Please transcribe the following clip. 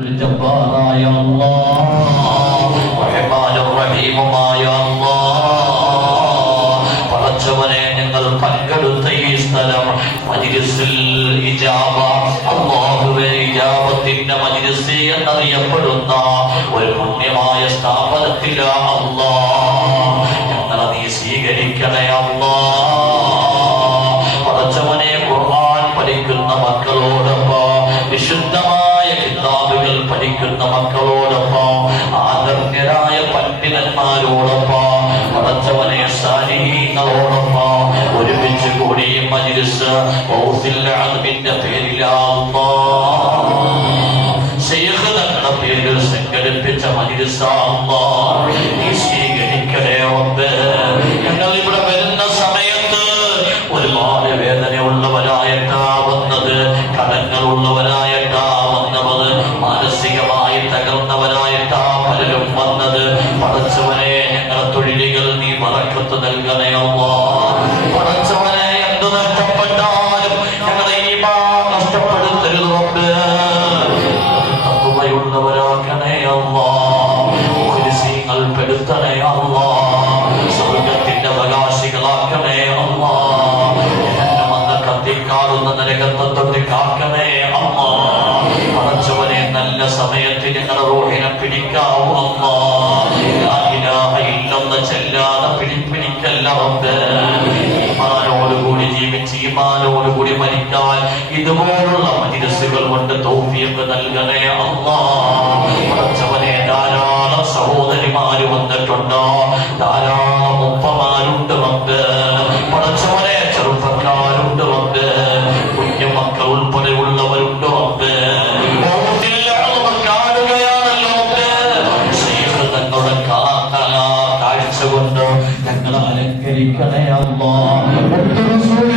ജബ്ബാറായ അല്ലാഹ്, റഹ്മാനുർ റഹീമുമായ അല്ലാഹ്, പടച്ചവനെ ഞങ്ങൾ പങ്കെടുത്ത ഈ സ്ഥലം മജ്ലിസുൽ ഇജാബ, അല്ലാഹുവേ ഇജാബത്തിന്റെ മജ്ലിസ് എന്നറിയപ്പെടുന്ന ഒരു പുണ്യമായ സ്ഥാപനത്തിലാണ് അല്ലാഹ്. ഞങ്ങളെ നീ സ്വീകരിക്കണേ അല്ലാഹ്. പടച്ചവനെ ഖുർആൻ പഠിക്കുന്ന മക്കളോടൊപ്പം, വിശുദ്ധമായ കിതാബുകൾ പഠിക്കുന്ന മക്കളോടൊപ്പം, ആദരണീയരായ പണ്ഡിതന്മാരോടൊപ്പം, പടച്ചവനെ സാലിഹീങ്ങളോടൊപ്പം ഒരുമിച്ച് കൂടി മജ്ലിസ് ഔസിൽ അൽമിന്റെ പേരിലാണ് ശൈഖ് തങ്ങളുടെ പേരിൽ സംഘടിപ്പിച്ച മജ്ലിസാണ്. നീ സ്വീകരിക്കണേ റബ്ബേ. ഞങ്ങൾ ഇവിടെ വരുന്ന സമയത്ത് ഒരുപാട് വേദനയുള്ളവരായിട്ടാ വന്നത്, കടങ്ങളുള്ളവരായിട്ടാ വന്നത്, മാനസികമായി തകർന്നവരായിട്ടാ പലരും വന്നത്. പടച്ചവനെ ഞങ്ങളുടെ തൊഴിലുകൾ നീ ബറക്കത്ത് നൽകണേ അല്ലാഹ്. പടച്ചവനെ എന്ത് നഷ്ടപ്പെട്ടാലും ഞങ്ങളുടെ ഈമാൻ നഷ്ടപ്പെടുത്തരുത് റബ്ബേ. തഖ്വയുള്ളവരാക്കണേ അല്ലാഹ്. മുഖ്ലിസീങ്ങൾ പെടുത്തണേ അല്ലാഹ്. സ്വർഗ്ഗത്തിന്റെ അവകാശികളാക്കണേ അല്ലാഹ്. ജഹന്നമെന്ന കത്തിക്കാറുന്ന നരകത്തെ തൊട്ട് കാക്കണേ അല്ലാഹ്. പടച്ചവനെ നല്ല സമയത്ത് ഞങ്ങളുടെ റൂഹിനെ പിടിക്കാവൂ അല്ലാഹ്. ലാ ഇലാഹ ഇല്ലല്ലാഹ് ചെല്ലാതെ പിടിക്കല്ല റബ്ബേ. ഈമാനോടുകൂടി ജീവിച്ച് ഈമാനോടുകൂടി മരിക്കാൻ ഇതുപോലുള്ള മജ്ലിസുകൾ കൊണ്ട് തൗഫീഖ് നൽകണേ അല്ലാഹ്. പടച്ചവനെ ധാരാളം സഹോദരിമാര് വന്നിട്ടുണ്ടോ, ധാരാളം ഉപ്പമാരുണ്ട് റബ്ബേ. പടച്ചവനെ ചെറുപ്പക്കാരുണ്ട് റബ്ബേ, കുഞ്ഞുമക്കൾ ഉൾപ്പെടെയുള്ളവരുണ്ട് റബ്ബേ. കാണുകയാണല്ലോ റബ്ബേ. ശൈഖ് തങ്ങളുടെ കാഴ്ച കൊണ്ട് ഞങ്ങളെ അലങ്കരിക്കണേ അല്ലാഹ്.